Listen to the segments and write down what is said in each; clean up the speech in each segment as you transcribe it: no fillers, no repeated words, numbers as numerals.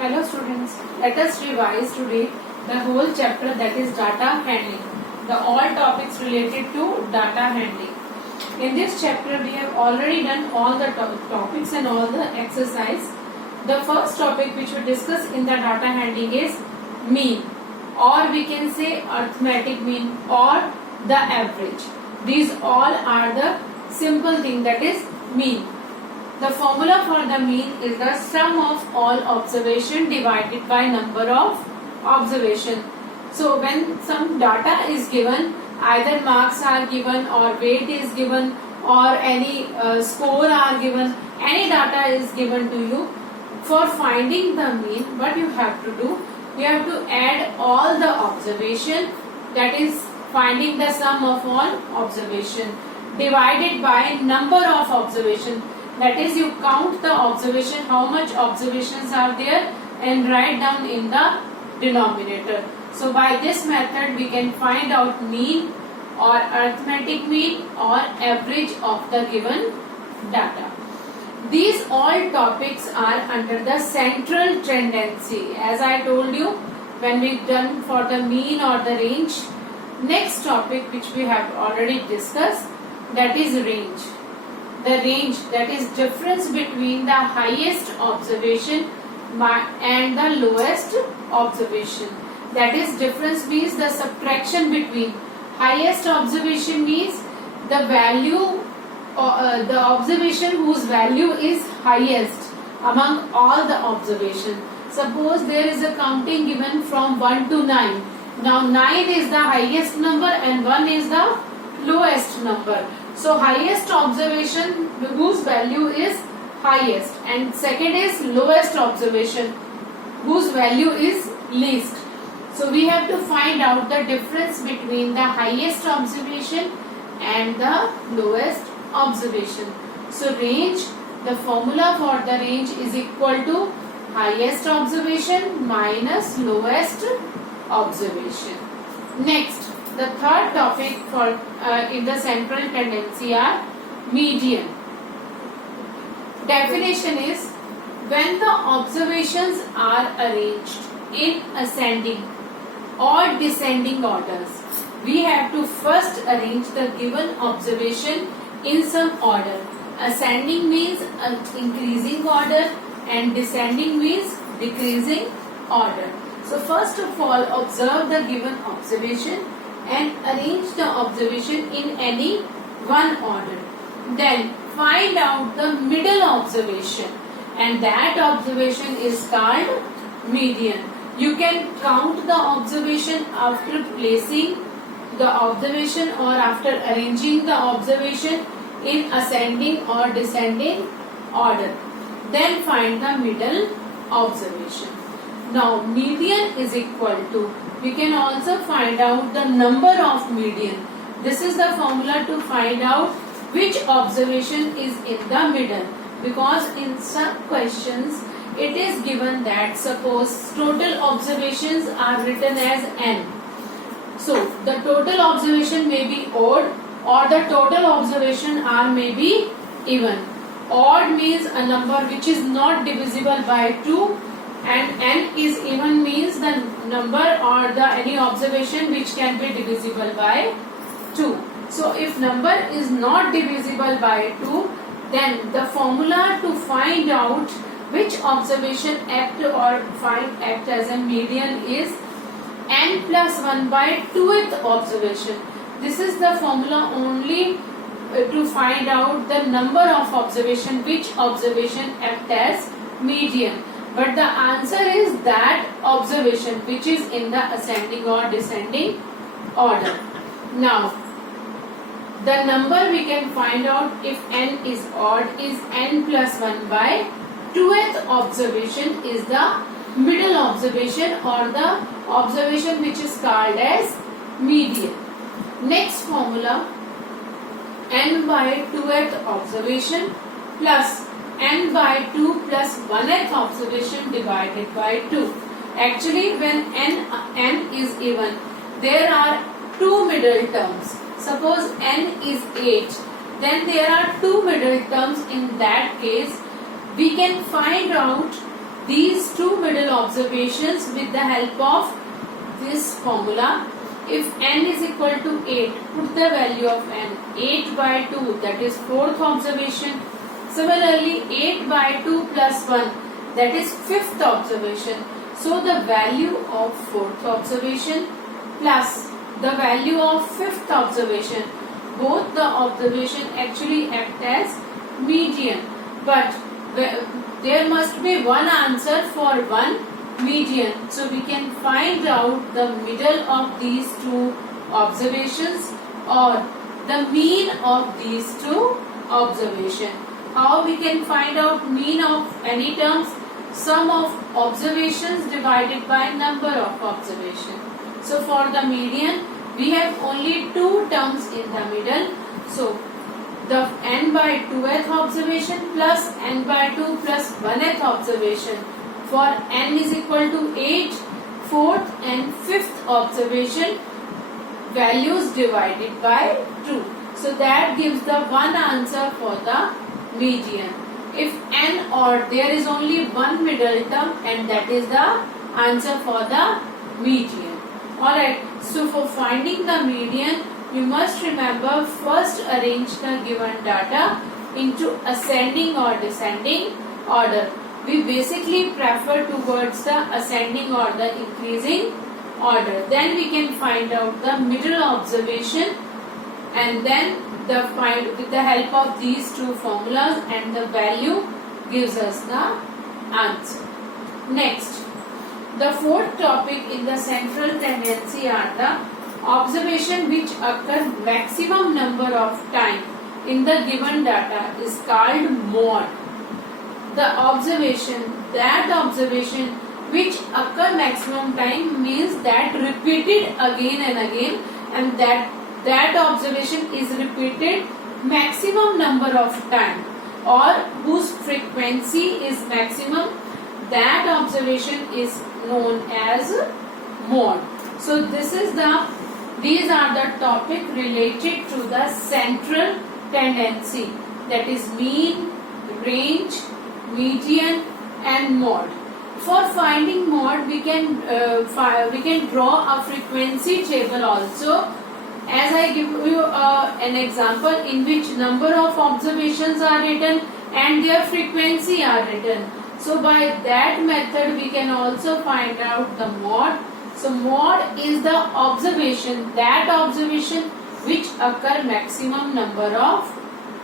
Hello students, let us revise today the whole chapter, that is data handling, the all topics related to data handling. In this chapter we have already done all the topics and all the exercise. The first topic which we discuss in the data handling is mean, or we can say arithmetic mean or the average. These all are the simple thing, that is mean. The formula for the mean is the sum of all observation divided by number of observation. So when some data is given, either marks are given or weight is given or any score are given, any data is given to you. For finding the mean, what you have to do, you have to add all the observation, that is finding the sum of all observation, divided by number of observation. That is, you count the observation, how much observations are there, and write down in the denominator. So by this method we can find out mean or arithmetic mean or average of the given data. These all topics are under the central tendency. As I told you when we done for the mean or the range. Next topic which we have already discussed, that is range. The range, that is difference between the highest observation and the lowest observation. That is, difference means the subtraction between highest observation means the value, the observation whose value is highest among all the observation. Suppose there is a counting given from 1 to 9. Now 9 is the highest number and 1 is the lowest number. So highest observation whose value is highest, and second is lowest observation whose value is least. So we have to find out the difference between the highest observation and the lowest observation. So range, the formula for the range is equal to highest observation minus lowest observation. Next, the third topic for in the central tendency are median. Definition is, when the observations are arranged in ascending or descending orders, we have to first arrange the given observation in some order. Ascending means increasing order and descending means decreasing order. So first of all, observe the given observation and arrange the observation in any one order. Then find out the middle observation, and that observation is called median. You can count the observation after placing the observation or after arranging the observation in ascending or descending order. Then find the middle observation. Now median is equal to, we can also find out the number of median. This is the formula to find out which observation is in the middle, because in some questions it is given that suppose total observations are written as n. So the total observation may be odd or the total observation are may be even. Odd means a number which is not divisible by 2, and n is even means the number or the any observation which can be divisible by 2. So if number is not divisible by 2, then the formula to find out which observation act as a median is n plus 1 by 2th observation. This is the formula only to find out the number of observation, which observation act as median. But the answer is that observation which is in the ascending or descending order. Now, the number we can find out if n is odd is n plus 1 by 2th observation is the middle observation or the observation which is called as median. Next formula, n by 2th observation plus n by 2 plus 1th observation divided by 2. Actually, when n is even, there are two middle terms. Suppose n is 8, then there are two middle terms. In that case, we can find out these two middle observations with the help of this formula. If n is equal to 8, put the value of n 8 by 2, that is fourth observation. Similarly, 8 by 2 plus 1, that is fifth observation. So the value of fourth observation plus the value of fifth observation, both the observation actually act as median, but there must be one answer for one median. So we can find out the middle of these two observations or the mean of these two observations. How we can find out mean of any terms? Sum of observations divided by number of observations. So for the median, we have only two terms in the middle. So the n by 2th observation plus n by 2 plus 1th observation. For n is equal to 8, fourth and fifth observation values divided by 2. So that gives the one answer for the median. If n or there is only one middle term, and that is the answer for the median. Alright, so for finding the median, you must remember first arrange the given data into ascending or descending order. We basically prefer towards the ascending or the increasing order. Then we can find out the middle observation, and then with the help of these two formulas, and the value gives us the answer. Next, the fourth topic in the central tendency are the observation which occur maximum number of time in the given data is called mode. The observation which occur maximum time means that repeated again and again, and that observation is repeated maximum number of time, or whose frequency is maximum. That observation is known as mode. So these are the topic related to the central tendency, that is mean, range, median and mode. For finding mode, we can draw a frequency table also. As I give you an example in which number of observations are written and their frequency are written. So by that method we can also find out the mode. So mode is the observation, that observation which occur maximum number of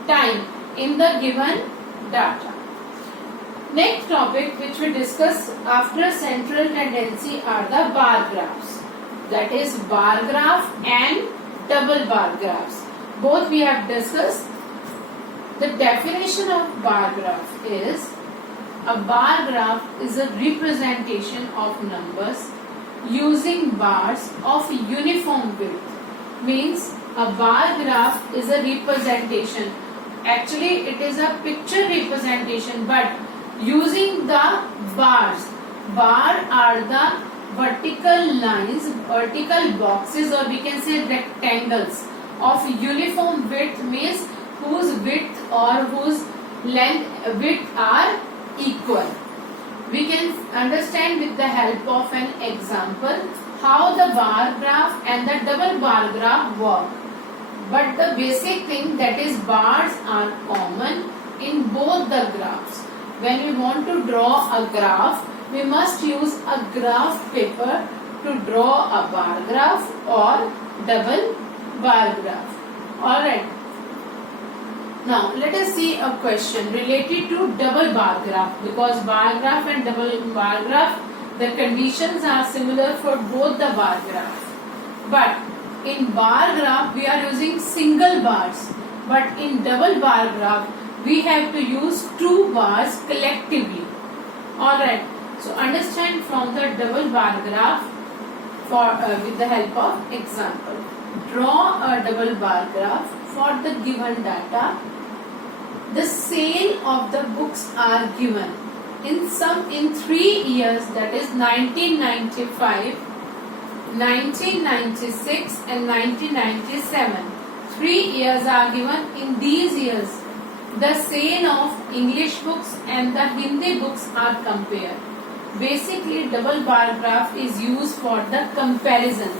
time in the given data. Next topic which we discuss after central tendency are the bar graphs. That is bar graph and double bar graphs. Both we have discussed. The definition of bar graph is: a bar graph is a representation of numbers using bars of uniform width. Means a bar graph is a representation. Actually it is a picture representation, but using the bars. Bar are the vertical lines, vertical boxes, or we can say rectangles of uniform width, means whose width or whose width are equal. We can understand with the help of an example how the bar graph and the double bar graph work. But the basic thing, that is bars are common in both the graphs. When we want to draw a graph, we must use a graph paper to draw a bar graph or double bar graph. Alright. Now let us see a question related to double bar graph, because bar graph and double bar graph, the conditions are similar for both the bar graph. But in bar graph we are using single bars, but in double bar graph we have to use two bars collectively. Alright. So understand from the double bar graph with the help of example. Draw a double bar graph for the given data. The sale of the books are given in 3 years, that is 1995, 1996 and 1997. 3 years are given. In these years, the sale of English books and the Hindi books are compared. Basically, double bar graph is used for the comparison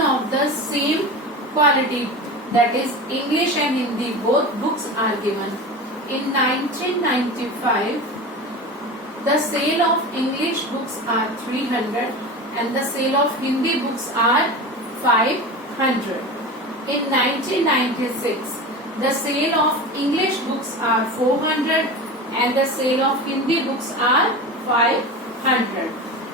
of the same quality, that is English and Hindi both books are given. In 1995, the sale of English books are 300 and the sale of Hindi books are 500. In 1996, the sale of English books are 400 and the sale of Hindi books are 500.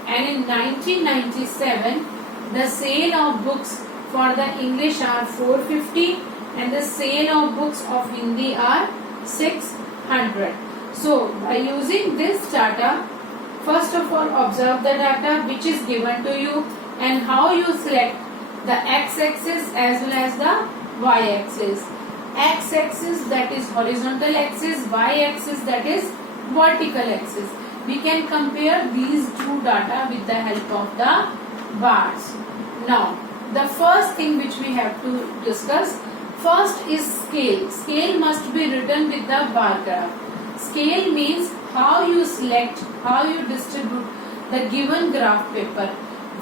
And in 1997, the sale of books for the English are 450 and the sale of books of Hindi are 600. So, by using this data, first of all observe the data which is given to you and how you select the x-axis as well as the y-axis. X-axis, that is horizontal axis, y-axis, that is vertical axis. We can compare these two data with the help of the bars. Now, the first thing which we have to discuss, first is scale. Scale must be written with the bar graph. Scale means how you select, how you distribute the given graph paper.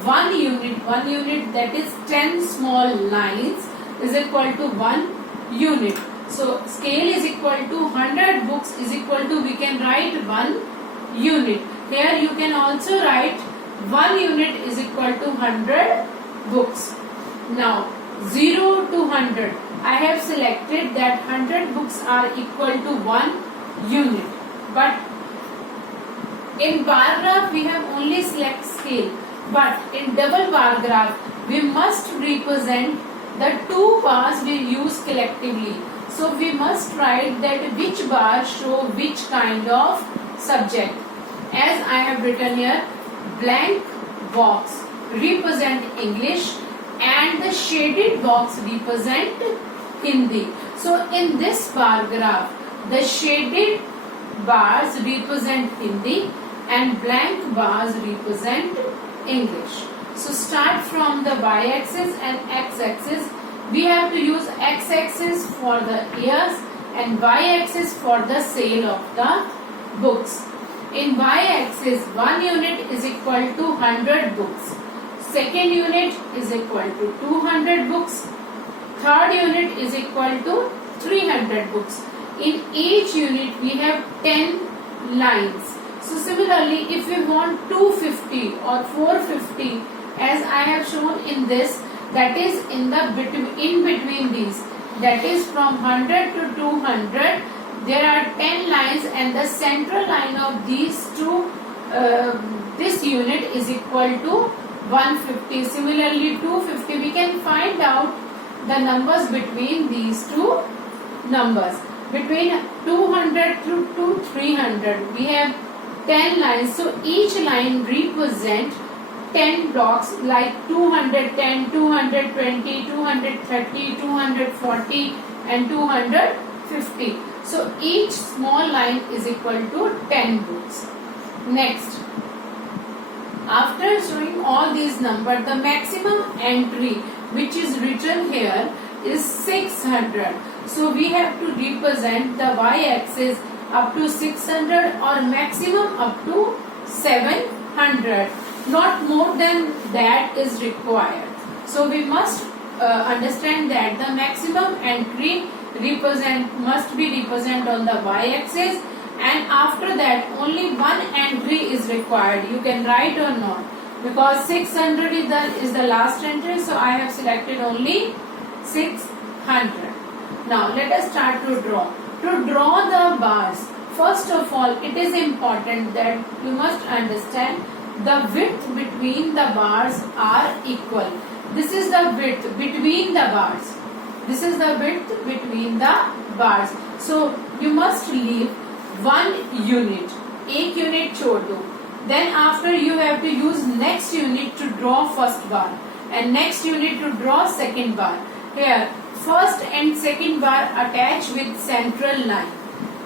One unit, that is 10 small lines is equal to 1 unit. So scale is equal to 100 books is equal to, we can write 1 unit. Here you can also write 1 unit is equal to 100 books. Now 0 to 100, I have selected that 100 books are equal to 1 unit. But in bar graph we have only select scale. But in double bar graph we must represent the two bars we use collectively. So we must write that which bar show which kind of subject. As I have written here, blank box represent English and the shaded box represent Hindi. So in this bar graph, the shaded bars represent Hindi and blank bars represent English. So start from the y-axis and x-axis. We have to use x-axis for the years and y-axis for the sale of the books. In y-axis, 1 unit is equal to 100 books. Second unit is equal to 200 books. Third unit is equal to 300 books. In each unit we have 10 lines. So similarly, if we want 250 or 450, as I have shown in this, that is in between these, that is from 100 to 200, there are 10 lines and the central line of these two, this unit is equal to 150. Similarly, 250, we can find out the numbers between these two numbers. Between 200 to 300, we have 10 lines. So each line represent 10 blocks like 210, 220, 230, 240 and 250. So each small line is equal to 10 books. Next, after showing all these numbers, the maximum entry which is written here is 600. So we have to represent the y-axis up to 600 or maximum up to 700. Not more than that is required. So we must understand that the maximum entry must be represented on the y-axis, and after that only one entry is required. You can write or not, because 600 is the last entry, so I have selected only 600. Now let us start to draw. To draw the bars, first of all it is important that you must understand the width between the bars are equal. This is the width between the bars. This is the width between the bars. So you must leave 1 unit. एक unit छोड़ दो. Then after you have to use next unit to draw first bar and next unit to draw second bar. Here first and second bar attach with central line.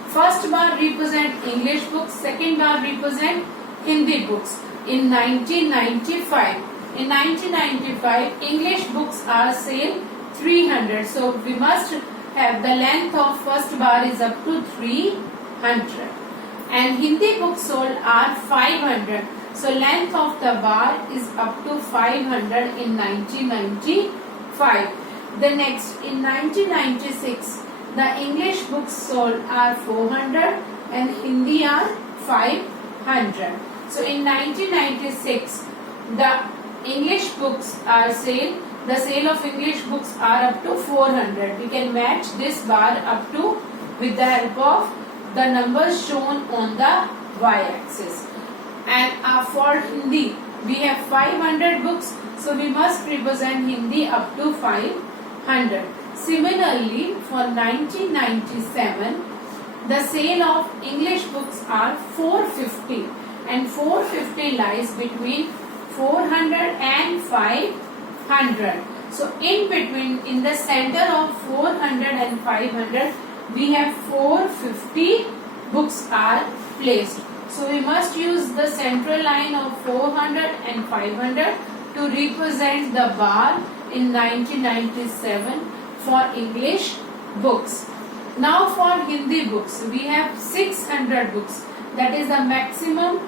First bar represent English books, second bar represent Hindi books. In 1995, English books are sale 300. So we must have the length of first bar is up to 300. And Hindi books sold total are 500. So length of the bar is up to 500 in 1995. The next, in 1996, the English books sold are 400 and Hindi are 500. So in 1996, the English books are the sale of English books are up to 400. We can match this bar up to with the help of the numbers shown on the y-axis. And for Hindi, we have 500 books, so we must represent Hindi up to 500. Similarly, for 1997, the sale of English books are 450 and 450 lies between 400 and 500. So in between, in the center of 400 and 500, we have 450 books are placed. So we must use the central line of 400 and 500 to represent the bar in 1997 for English books. Now for Hindi books, we have 600 books. That is the maximum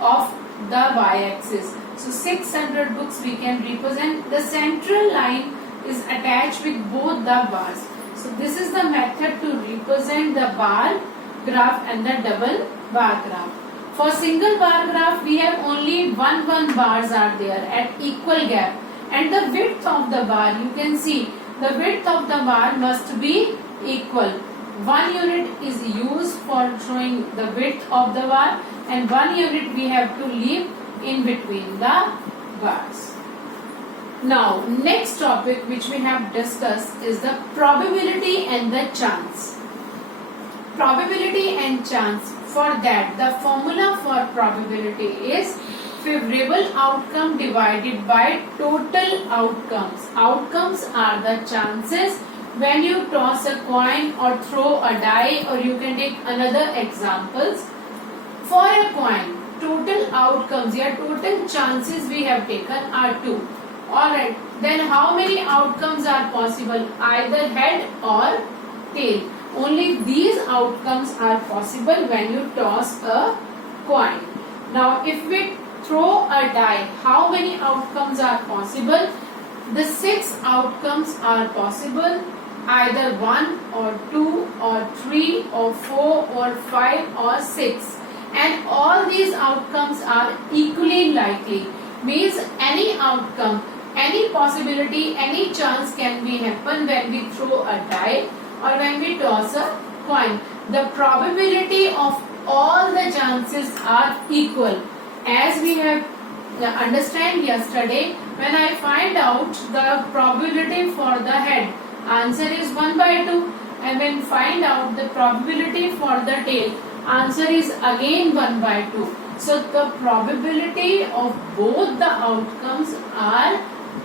of the y-axis. So 600 books we can represent. The central line is attached with both the bars. So this is the method to represent the bar graph and the double bar graph. For single bar graph, we have only one bars are there at equal gap, and the width of the bar, you can see the width of the bar must be equal. 1 unit is used for showing the width of the bar, and 1 unit we have to leave in between the bars. Now, next topic which we have discussed is the probability and the chance. Probability and chance. For that, the formula for probability is favorable outcome divided by total outcomes. Outcomes are the chances when you toss a coin or throw a die, or you can take another examples. For a coin, total outcomes, your total chances we have taken are 2. Alright, then how many outcomes are possible? Either head or tail. Only these outcomes are possible when you toss a coin. Now, if we throw a die, how many outcomes are possible? The 6 outcomes are possible. Either 1 or 2 or 3 or 4 or 5 or 6. And all these outcomes are equally likely. Means any outcome, any possibility, any chance can be happen when we throw a die or when we toss a coin. The probability of all the chances are equal. As we have understand yesterday, when I find out the probability for the head, answer is 1 by 2. And when find out the probability for the tail, answer is again 1 by 2. So the probability of both the outcomes are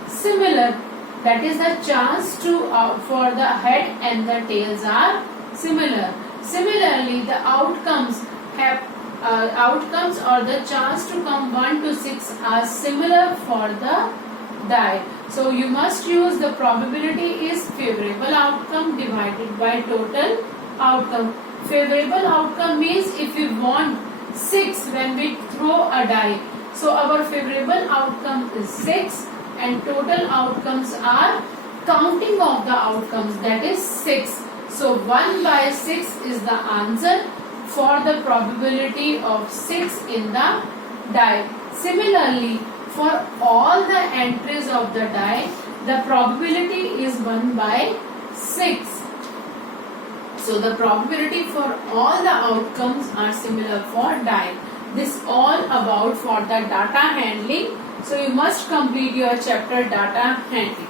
similar. That is the chance to for the head and the tails are similar. Similarly, the outcomes have outcomes or the chance to come 1 to 6 are similar for the die. So you must use the probability is favorable outcome divided by total outcome. Favorable outcome means if we want 6 when we throw a die. So our favorable outcome is 6 and total outcomes are counting of the outcomes, that is 6. So 1 by 6 is the answer for the probability of 6 in the die. Similarly, for all the entries of the die, the probability is 1 by 6. So the probability for all the outcomes are similar for die. This all about for the data handling. So you must complete your chapter data handling.